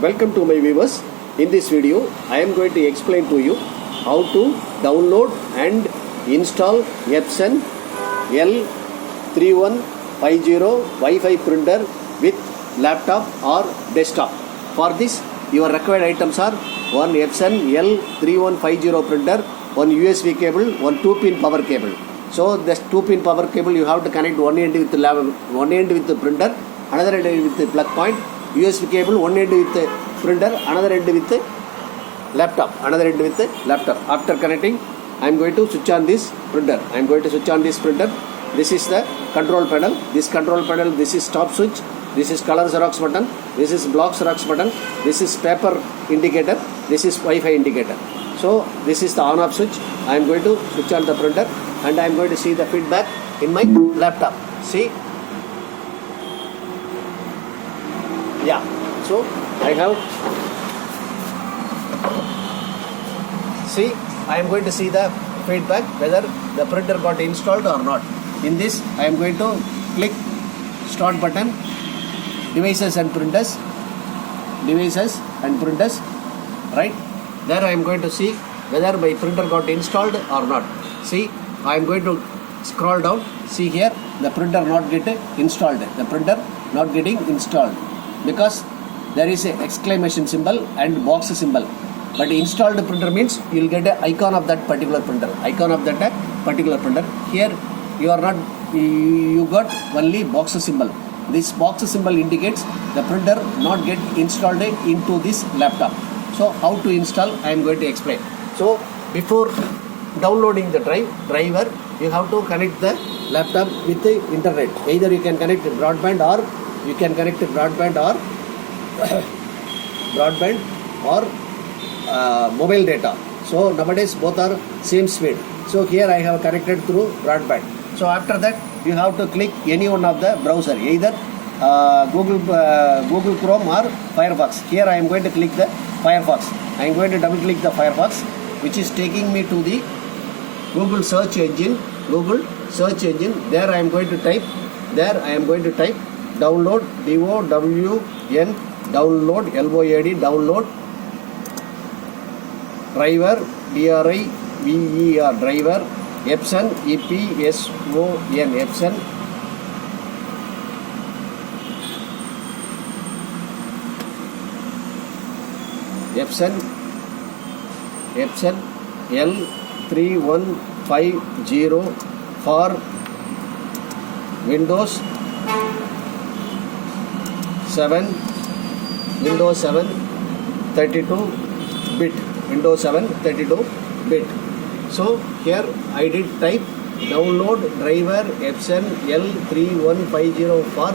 Welcome to my viewers. In this video I am going to explain to you how to download and install EPSON L3150 Wi-Fi printer with laptop or desktop. For this your required items are one EPSON L3150 printer, one USB cable, one 2-pin power cable. So this 2-pin power cable you have to connect one end with the printer, another end with the plug point. USB cable one end with the printer, another end with the laptop, After connecting, I am going to switch on this printer. This is the control panel. This is stop switch. This is color Xerox button. This is block Xerox button. This is paper indicator. This is Wi-Fi indicator. So this is the on-off switch. I am going to switch on the printer and I am going to see the feedback in my laptop. See. Yeah, so I am going to see the feedback whether the printer got installed or not. In this I am going to click start button, devices and printers, right? There I am going to see whether my printer got installed or not. See, I am going to scroll down. See here, the printer not getting installed. Because there is an exclamation symbol and box symbol. But installed printer means you will get an icon of that particular printer. Here you got only box symbol. This box symbol indicates the printer not get installed into this laptop. So how to install I am going to explain. So before downloading the driver, you have to connect the laptop with the internet. Either you can connect broadband or mobile data. So nowadays both are same speed. So here I have connected through broadband. So after that you have to click any one of the browser, either Google Chrome or Firefox. Here I am going to click the Firefox. I am going to double click the Firefox, which is taking me to the Google search engine. There I am going to type download, DOWN, download, LOAD, download, driver, DRIVER, driver, EPSON, EPSON, EPSON L3150 for Windows 7 32-bit. So here I did type download driver EPSON L3150 for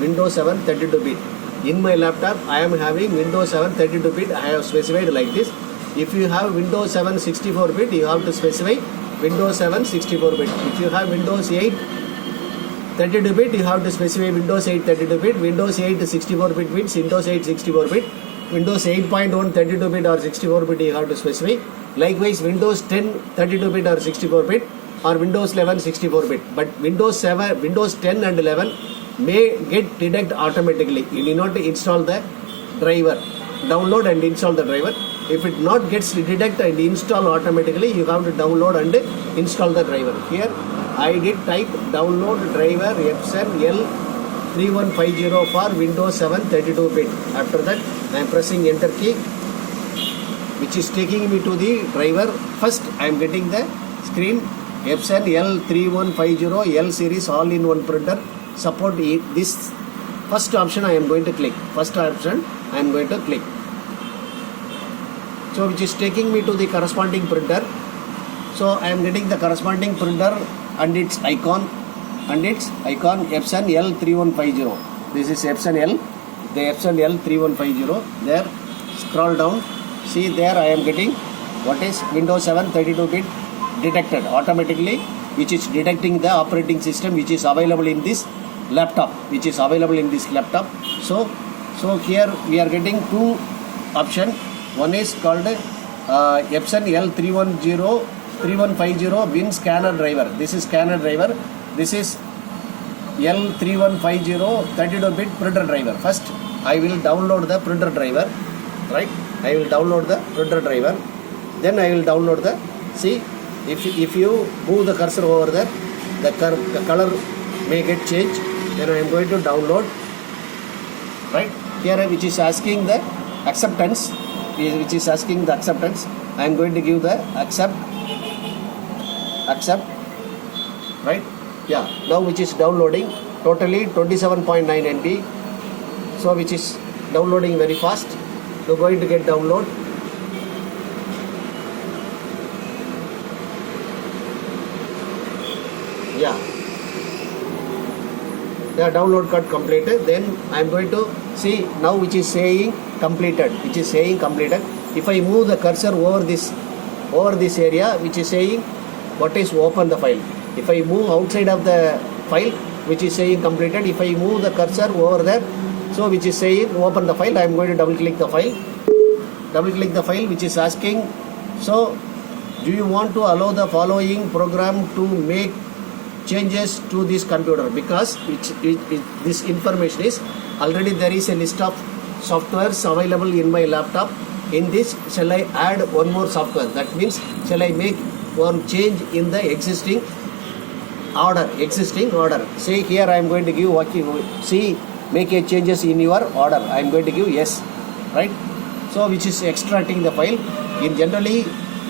Windows 7 32-bit. In my laptop I am having Windows 7 32-bit. I have specified like this. If you have Windows 7 64-bit, you have to specify Windows 7 64-bit. If you have Windows 8 32-bit, you have to specify Windows 8 32-bit. Windows 8 64-bit means Windows 8 64-bit. Windows 8.1 32-bit or 64-bit you have to specify. Likewise Windows 10 32-bit or 64-bit or Windows 11 64-bit. But Windows 10 and 11 may get detect automatically. You need not install the driver. Download and install the driver. If it not gets detect and install automatically, you have to download and install the driver. Here I did type download driver EPSON L3150 for Windows 7 32-bit. After that I am pressing enter key, which is taking me to the driver. First I am getting the screen EPSON L3150 L series all-in-one printer. Support this first option I am going to click. So which is taking me to the corresponding printer. So I am getting the corresponding printer and its icon EPSON L3150. This is EPSON L3150. There, scroll down. See there I am getting what is Windows 7 32-bit detected automatically, which is detecting the operating system which is available in this laptop. So here we are getting two options. One is called EPSON L3150 bin scanner driver. This is scanner driver. This is L3150 32-bit printer driver. First I will download the printer driver, right? I will download the printer driver. Then I will download the, see, if you move the cursor over there, the color may get changed. Then I am going to download, right? Here which is asking the acceptance, I am going to give the accept, right? Yeah, now which is downloading, totally 27.9 MB. So which is downloading very fast. So going to get download. Yeah, download got completed. Then I am going to see now which is saying completed, If I move the cursor over this area which is saying what is open the file. If I move outside of the file which is saying completed, if I move the cursor over there, so which is saying open the file, I am going to double click the file, which is asking, so do you want to allow the following program to make changes to this computer, because this information is already there is a list of softwares available in my laptop. In this, shall I add one more software? That means, shall I make one change in the existing order? Say here I am going to give what you see, make a changes in your order. I am going to give yes, right? So which is extracting the file. In generally,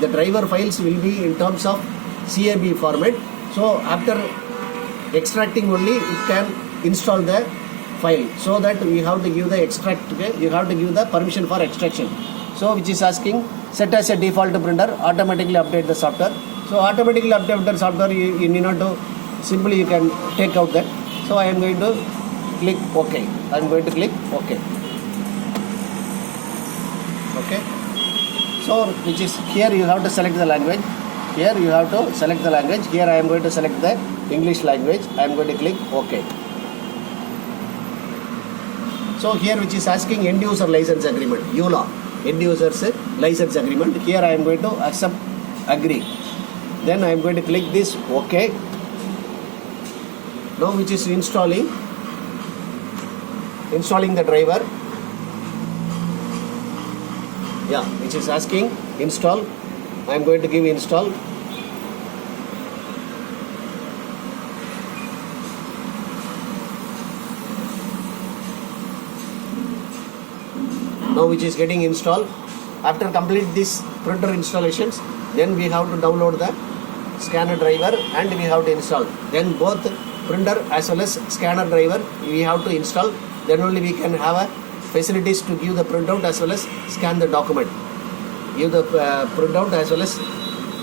the driver files will be in terms of CAB format. So after extracting only, it can install the file. So that we have to give the extract, you have to give the permission for extraction. So which is asking, set as a default printer, automatically update the software. So automatically update the software, you need not to, simply you can take out that. So I am going to click OK. Okay. So which is here you have to select the language. Here I am going to select the English language. I am going to click OK. So here which is asking end user license agreement, EULA, end user's license agreement. Here I am going to accept, agree. Then I am going to click this OK. Now which is installing the driver. Yeah, which is asking install. I am going to give install. Now which is getting installed. After complete this printer installations, then we have to download the scanner driver and we have to install. Then both printer as well as scanner driver we have to install. Then only we can have a facilities to give the printout as well as scan the document. Give the printout as well as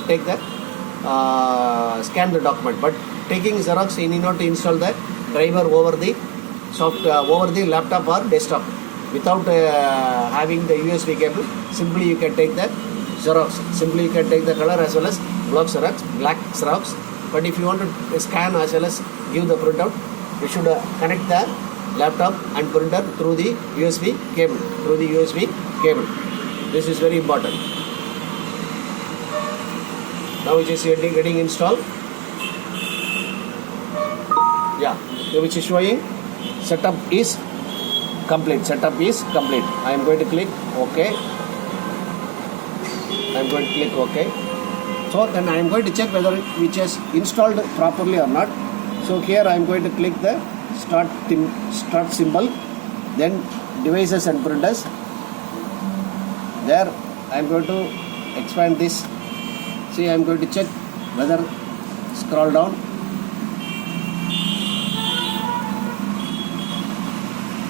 take the scan the document. But taking Xerox, you need not to install the driver over the over the laptop or desktop. Without having the USB cable, simply you can take the Xerox. Simply you can take the color as well as black Xerox. But if you want to scan as well as give the printout, you should connect the laptop and printer through the USB cable. This is very important. Now which is getting installed. Yeah, which is showing setup is complete. I am going to click OK. So then I am going to check whether which has installed properly or not. So here I am going to click the start symbol, then devices and printers. There I am going to expand this. See, I am going to check whether, scroll down.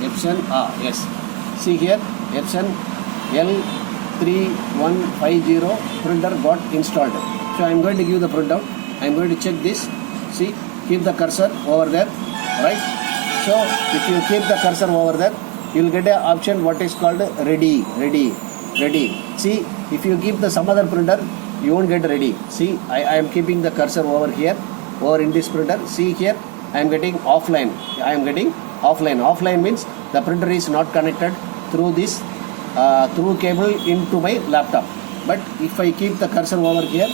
EPSON, yes. See here, EPSON L3150 printer got installed. So I am going to give the printout. I am going to check this. See, keep the cursor over there, right? So if you keep the cursor over there, you will get an option what is called ready. See, if you keep the some other printer, you won't get ready. See, I am keeping the cursor over here, over in this printer. See here, I am getting offline. Offline means the printer is not connected through this through cable into my laptop. But if I keep the cursor over here,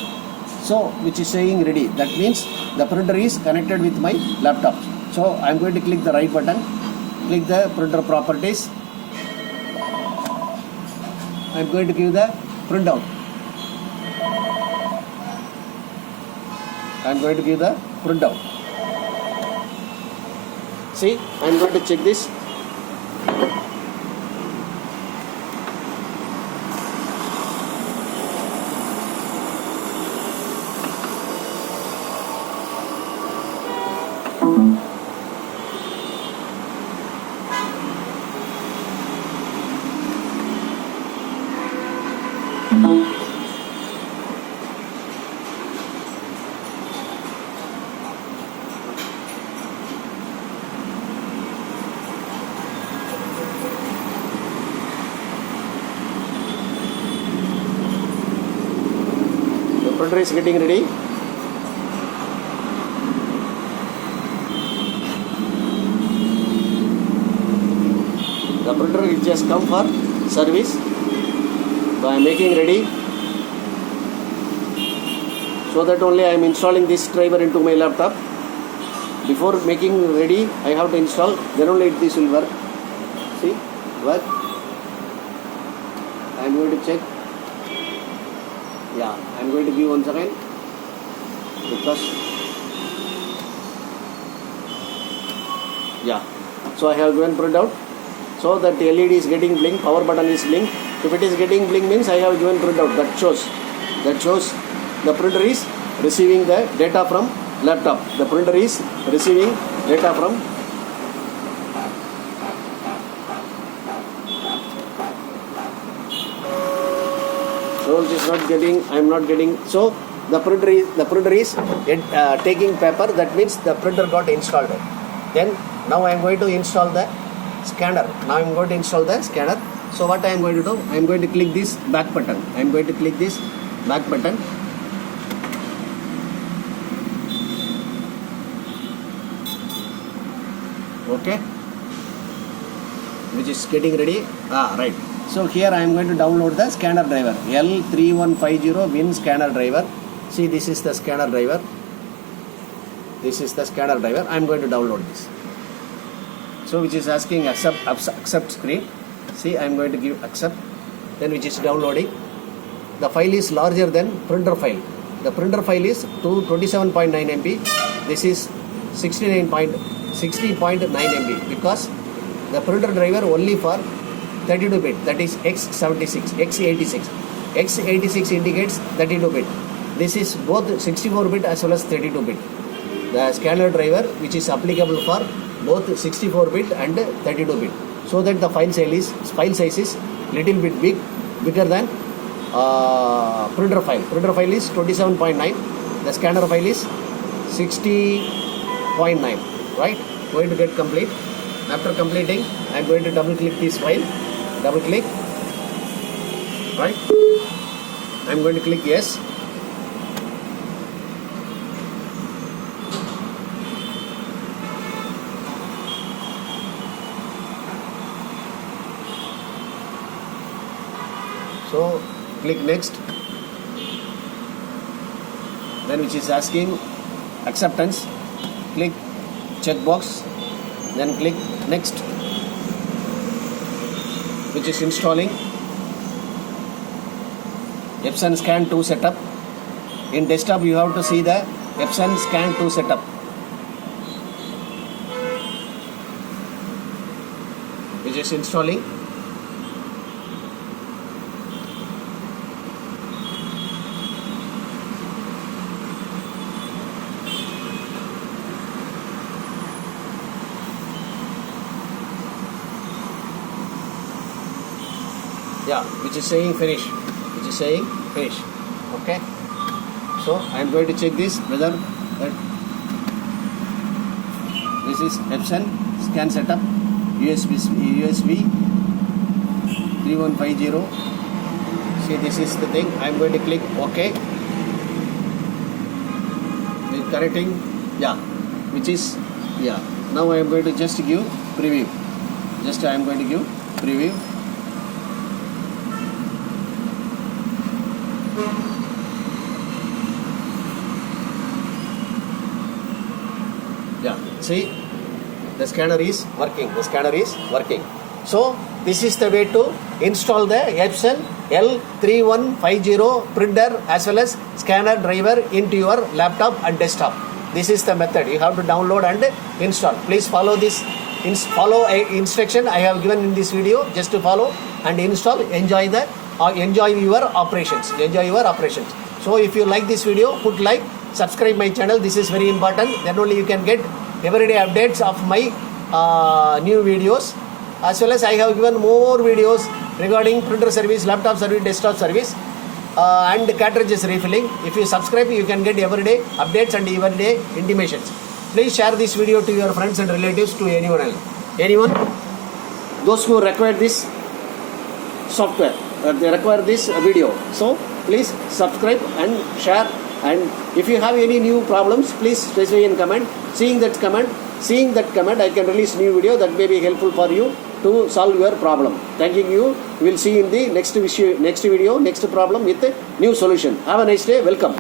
so which is saying ready, that means the printer is connected with my laptop. So I am going to click the right button, click the printer properties. I am going to give the printout. I am going to give the printout. See, I am going to check this. The printer is getting ready. The printer is just come for service. So I am making ready. So that only I am installing this driver into my laptop. Before making ready, I have to install. Then only this will work. See, work. I am going to check. Yeah, I am going to give once again. Because yeah, so I have given printout. So that LED is getting blink, power button is blink. If it is getting blink means I have given printout. That shows the printer is receiving the data from laptop. The printer is receiving data from so it is not getting. I am not getting. So the printer is taking paper. That means the printer got installed. Then now I am going to install the scanner. So what I am going to do? I am going to click this back button. Okay, which is getting ready. Right. So here I am going to download the scanner driver, L3150 Win scanner driver. See, this is the scanner driver. I am going to download this. So which is asking accept screen. See, I am going to give accept. Then which is downloading. The file is larger than printer file. The printer file is 27.9 MB. This is 60.9 MB because the printer driver only for 32 bit, that is X76, X86. X86 indicates 32 bit. This is both 64 bit as well as 32 bit. The scanner driver which is applicable for both 64 bit and 32 bit. So that the file size is little bit bigger than printer file. Printer file is 27.9. The scanner file is 60.9. Right? Going to get complete. After completing, I am going to double click this file. Double click. Right? I am going to click yes. So click next. Then which is asking acceptance. Click checkbox. Then click next, which is installing EPSON Scan 2 setup. In desktop you have to see the EPSON Scan 2 setup. Which is installing. Yeah, which is saying finish. Okay. So I am going to check this whether that this is EPSON scan setup USB 3150. See, this is the thing. I am going to click OK. With correcting, yeah, which is yeah. Now I am going to just give preview. I am going to give preview. Yeah, see, the scanner is working. So this is the way to install the EPSON L3150 printer as well as scanner driver into your laptop and desktop. This is the method. You have to download and install. Please follow this. Follow instruction I have given in this video. Just to follow and install. Enjoy your operations. So if you like this video, put like, subscribe my channel. This is very important. Then only you can get everyday updates of my new videos. As well as I have given more videos regarding printer service, laptop service, desktop service, and cartridges refilling. If you subscribe, you can get everyday updates and everyday intimations. Please share this video to your friends and relatives, to anyone else. Those who require this software, they require this video. So please subscribe and share. And if you have any new problems, please specify in comment. Seeing that comment, I can release new video that may be helpful for you to solve your problem. Thanking you. We will see in the next video, next problem with a new solution. Have a nice day. Welcome.